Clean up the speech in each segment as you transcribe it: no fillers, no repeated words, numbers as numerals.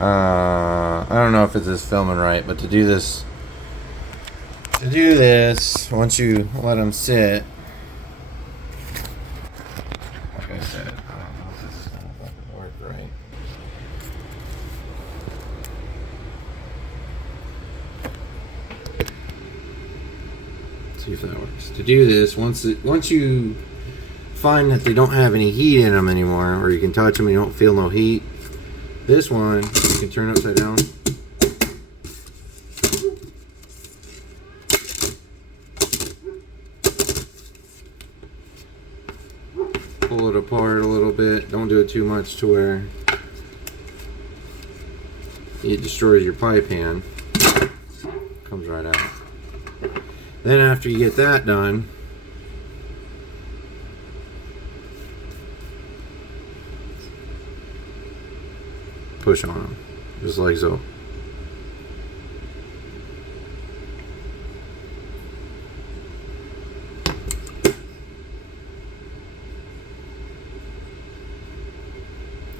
I don't know if it's just filming right, but to do this, once you let them sit, like I said, I don't know if this is gonna fucking work right. See if that works. To do this, once you find that they don't have any heat in them anymore, or you can touch them and you don't feel no heat, this one you can turn upside down. Pull it apart a little bit. Don't do it too much to where it destroys your pipe hand. Comes right out. Then after you get that done, push on them, just like so.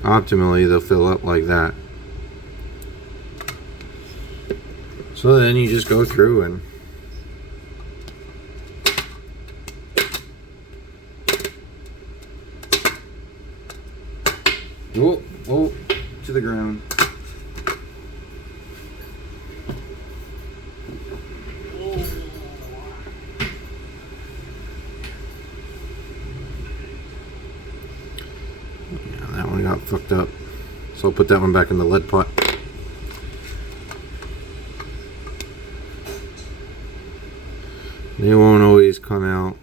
Optimally, they'll fill up like that. So then you just go through and whoa, to the ground. Yeah, that one got fucked up. So I'll put that one back in the lead pot. They won't always come out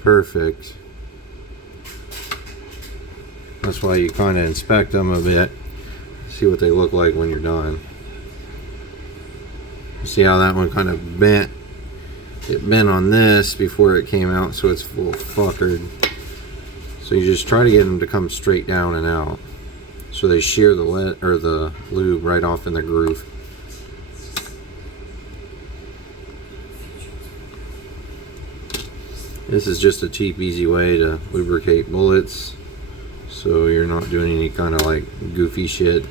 perfect. That's why you kind of inspect them a bit, see what they look like when you're done. See how that one kind of bent? It bent on this before it came out, so it's full fuckered. So you just try to get them to come straight down and out, so they shear the lead or the lube right off in the groove. This is just a cheap, easy way to lubricate bullets, so you're not doing any kind of like goofy shit.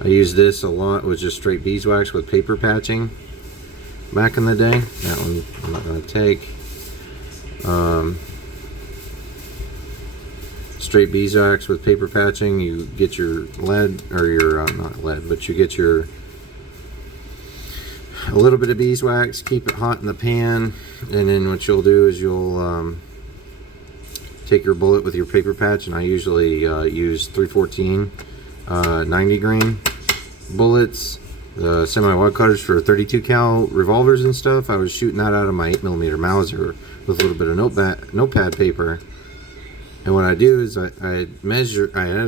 I used this a lot with just straight beeswax with paper patching back in the day. That one I'm not going to take. Straight beeswax with paper patching, you get your lead, or your not lead, but you get your a little bit of beeswax, keep it hot in the pan, and then what you'll do is you'll take your bullet with your paper patch, and I usually use 314 90 grain bullets, the semi-wide cutters for 32 cal revolvers and stuff. I was shooting that out of my 8mm Mauser with a little bit of notepad paper. And what I do is I had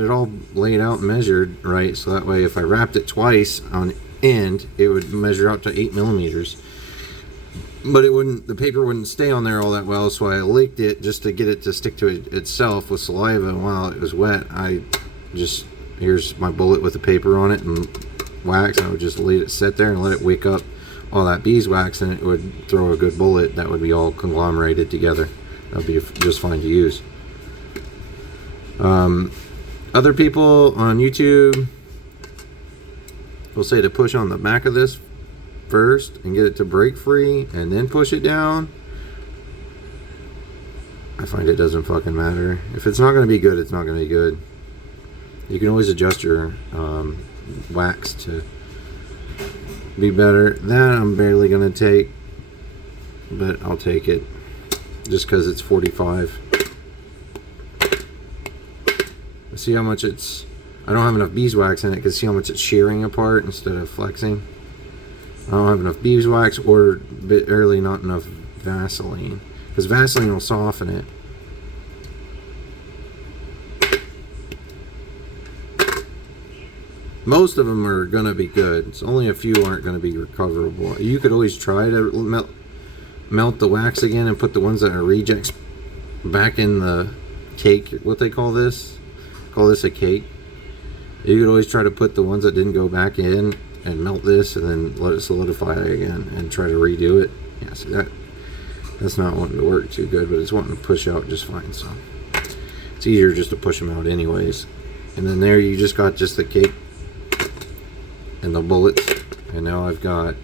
it all laid out and measured right, so that way if I wrapped it twice on end, it would measure out to 8mm. But it wouldn't, the paper wouldn't stay on there all that well, so I licked it just to get it to stick to it itself with saliva. And while it was wet, I just, here's my bullet with the paper on it and wax, and I would just let it sit there and let it wake up all that beeswax, and it would throw a good bullet that would be all conglomerated together. That would be just fine to use. Other people on YouTube will say to push on the back of this first and get it to break free and then push it down. I find it doesn't fucking matter. If it's not going to be good, it's not going to be good. You can always adjust your wax to be better. That I'm barely going to take, but I'll take it just because it's 45. See how much it's, I don't have enough beeswax in it, because see how much it's shearing apart instead of flexing. I don't have enough beeswax, or barely not enough Vaseline, because Vaseline will soften it. Most of them are going to be good. It's only a few aren't going to be recoverable. You could always try to melt the wax again and put the ones that are rejects back in the cake. What they call this? Call this a cake. You could always try to put the ones that didn't go back in and melt this and then let it solidify again and try to redo it. Yeah, see that's not wanting to work too good, but it's wanting to push out just fine. So it's easier just to push them out anyways. And then there you just got just the cake and the bullets. And now I've got,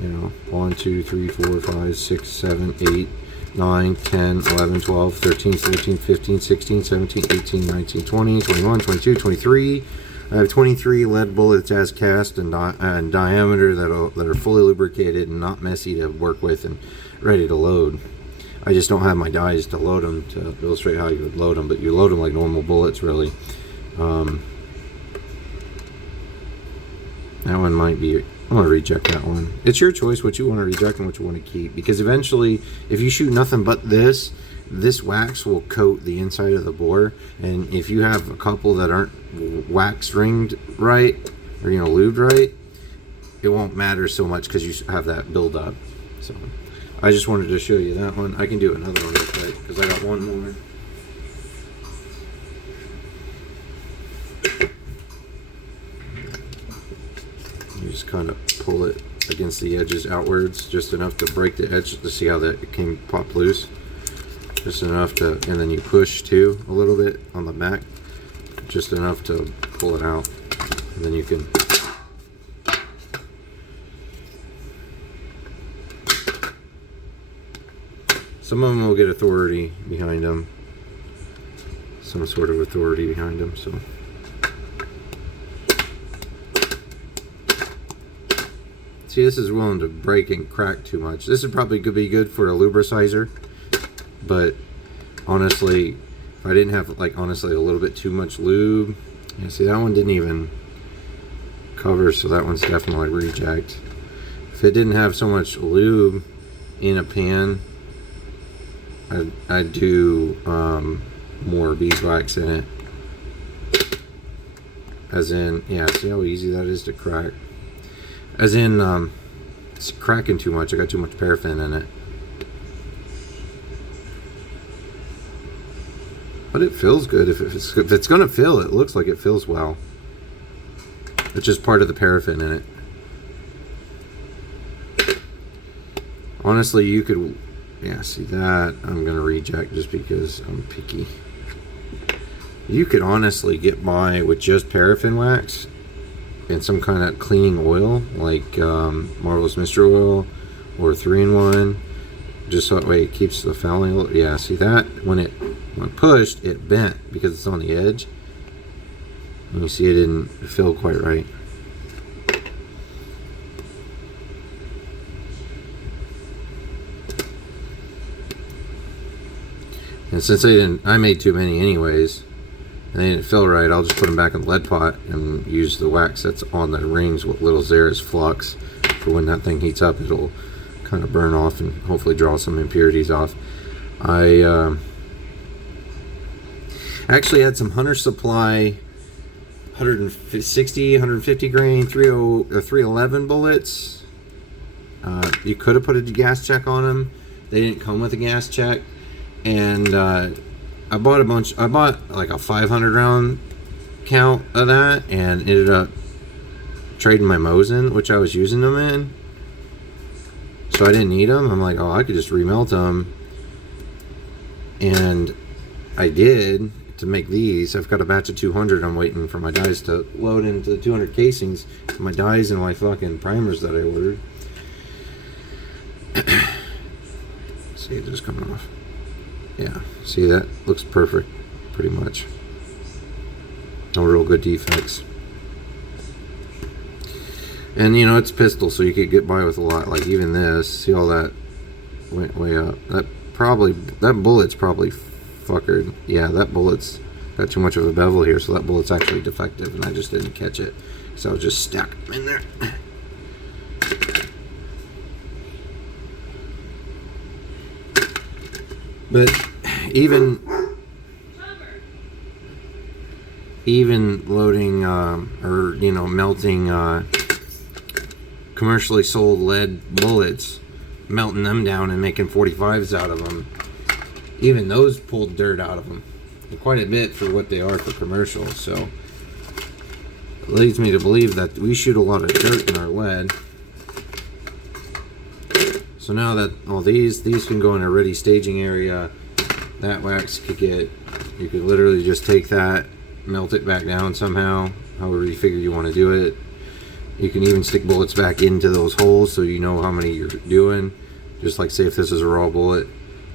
you know, 1, 2, 3, 4, 5, 6, 7, 8, 9, 10, 11, 12, 13, 14, 15, 16, 17, 18, 19, 20, 21, 22, 23. I have 23 lead bullets as cast and diameter that are fully lubricated and not messy to work with and ready to load. I just don't have my dies to load them to illustrate how you would load them, but you load them like normal bullets, really. That one might be, I'm going to reject that one. It's your choice what you want to reject and what you want to keep, because eventually, if you shoot nothing but this wax will coat the inside of the bore, and if you have a couple that aren't wax ringed right, or, you know, lubed right, it won't matter so much because you have that build up. So I just wanted to show you that one. I can do another one real quick because I got one more. You just kind of pull it against the edges outwards, just enough to break the edge to see how that can pop loose. Just enough to, and then you push too a little bit on the back, just enough to pull it out, and then you can. Some of them will get authority behind them, some sort of authority behind them. So. See, this is willing to break and crack too much. This is probably could be good for a lubricizer, but honestly, if I didn't have, like, honestly, a little bit too much lube, yeah, see, that one didn't even cover, so that one's definitely reject. If it didn't have so much lube in a pan, I'd do more beeswax in it. As in, yeah, see how easy that is to crack? As in, it's cracking too much. I got too much paraffin in it. But it feels good. If it's going to fill, it looks like it fills well. It's just part of the paraffin in it. Honestly, you could, yeah, see that? I'm going to reject just because I'm picky. You could honestly get by with just paraffin wax and some kind of cleaning oil, like Marvelous Mystery Oil or 3-in-1, just so that way it keeps the fouling. Yeah, see that? When pushed, it bent because it's on the edge. And you see it didn't fill quite right. And since I made too many anyways, and they didn't fill right, I'll just put them back in the lead pot and use the wax that's on the rings with little Xeris flux. For when that thing heats up, it'll kind of burn off and hopefully draw some impurities off. I actually had some Hunter Supply 160, 150 grain 311 bullets. You could have put a gas check on them. They didn't come with a gas check. And I bought like a 500 round count of that, and ended up trading my Mosin, which I was using them in. So I didn't need them. I'm like, oh, I could just remelt them. And I did to make these. I've got a batch of 200. I'm waiting for my dies to load into the 200 casings. My dies and my fucking primers that I ordered. See, it just coming off. Yeah, see, that looks perfect, pretty much. No real good defects. And, you know, it's pistol, so you could get by with a lot. Like, even this, see all that went way up. That bullet's probably fuckered. Yeah, that bullet's got too much of a bevel here, so that bullet's actually defective, and I just didn't catch it. So I was just stacking them in there. But even loading or, you know, melting commercially sold lead bullets, melting them down and making 45s out of them, even those pulled dirt out of them quite a bit for what they are for commercial. So it leads me to believe that we shoot a lot of dirt in our lead. So now that all these can go in a ready staging area, that wax could get, you could literally just take that, melt it back down somehow, however you figure you want to do it. You can even stick bullets back into those holes so you know how many you're doing. Just like, say if this is a raw bullet,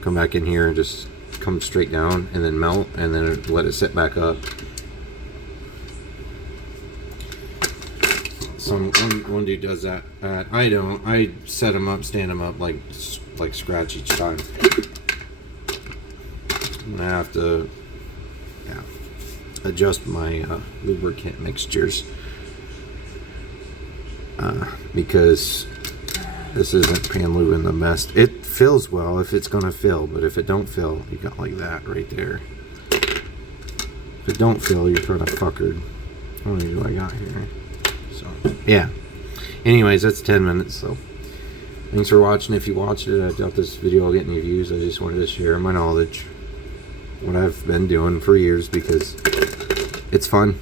come back in here and just come straight down and then melt, and then let it set back up. One dude does that. I don't. I set them up, stand them up like scratch each time. I'm gonna have to adjust my lubricant mixtures because this isn't pan lubing the best. It fills well if it's gonna fill, but if it don't fill, you got like that right there. If it don't fill, you're kind of fuckered. How many do I got here? So yeah. Anyways, that's 10 minutes. So thanks for watching. If you watched it, I doubt this video will get any views. I just wanted to share my knowledge, what I've been doing for years, because it's fun.